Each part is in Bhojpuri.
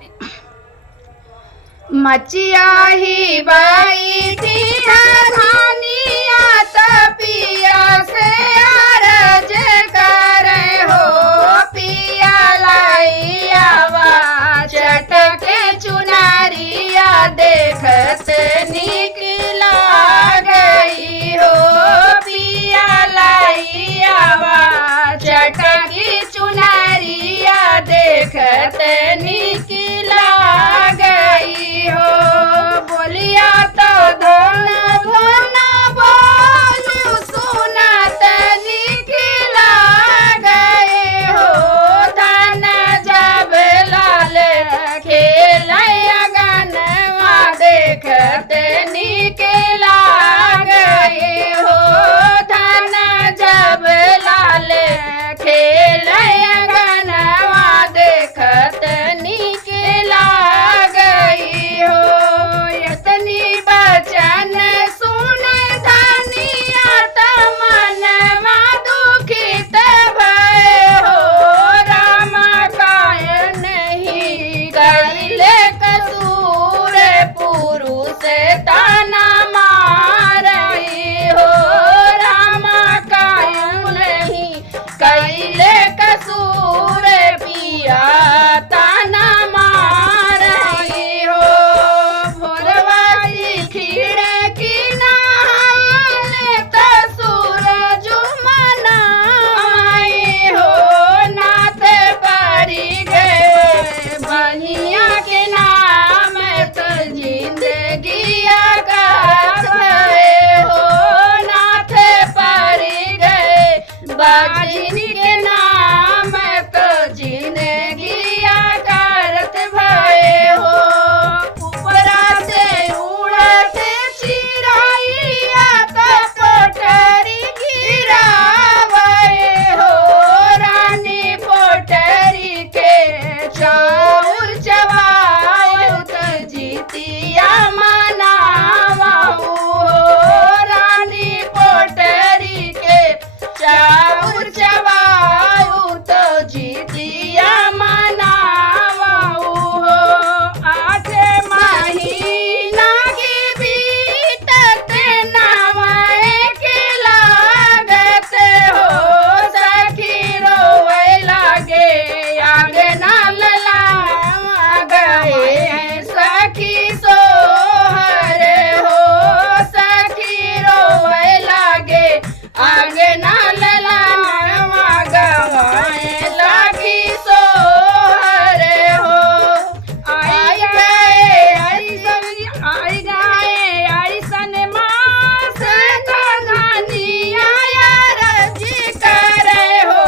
दी। मचिया ही बाई थी धानिया तपिया से अरज करे हो पिया लाई आवा चटके चुनारिया देखत निकला गई हो पिया लाई आवा चटकी चुनारिया देखत निकला गई हो। बोलिया तो धन धन बोलू सुनत निकला गए हो धन जब लाल खेल गनवा देखत निकला गए हो धन जब लाल खेल गनवा देखत निकला गई हो। यतनी बचन सुन धनिया तमनवा दुखित भय हो रामा काय नहीं गईले कसूर पुरुष ताना मारई हो रामा काय नहीं कैले कसूर पिया ताना मारई हो। भोरवारी खिड़की नाल त सूरज मनाई हो नाथ परी गए बनिया के नाम तो जिंदगिया का भय हो नाथ परी गए बाजिनी के नाम तो जिंदगिया करत भय हो। ऊपरा से उड़ते चिड़ैया पोटरी गिरावे हो रानी पोटरी के चाउर चबाऊ तो जीतिया मनावाऊ हो रानी पोटरी के चाउर चबाऊ तो जीतिया मनावाऊ हो। 8 महीना के बीतत नवाए के लागत हो सखी रोवे लागे आंगना ललावा गए हैं सखी सोहर हो सखी रोवे लागे आंगना ललावा गवाए लागी सोहर हो। आई गए ऐसन मास धनिया रजी करे हो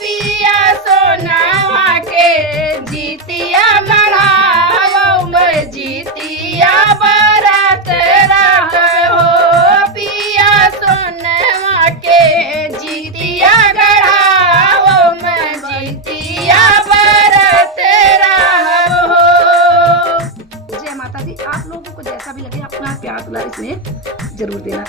पिया सोनावा के जीतिया बढ़ाओ मैं जीतिया बरत रहो पिया सोनावा के जीतिया गढ़ाओ मैं जीतिया बरत रहो। जय माता दी। आप लोगों को जैसा भी लगे अपना प्यार दुलार इसमें जरूर देना।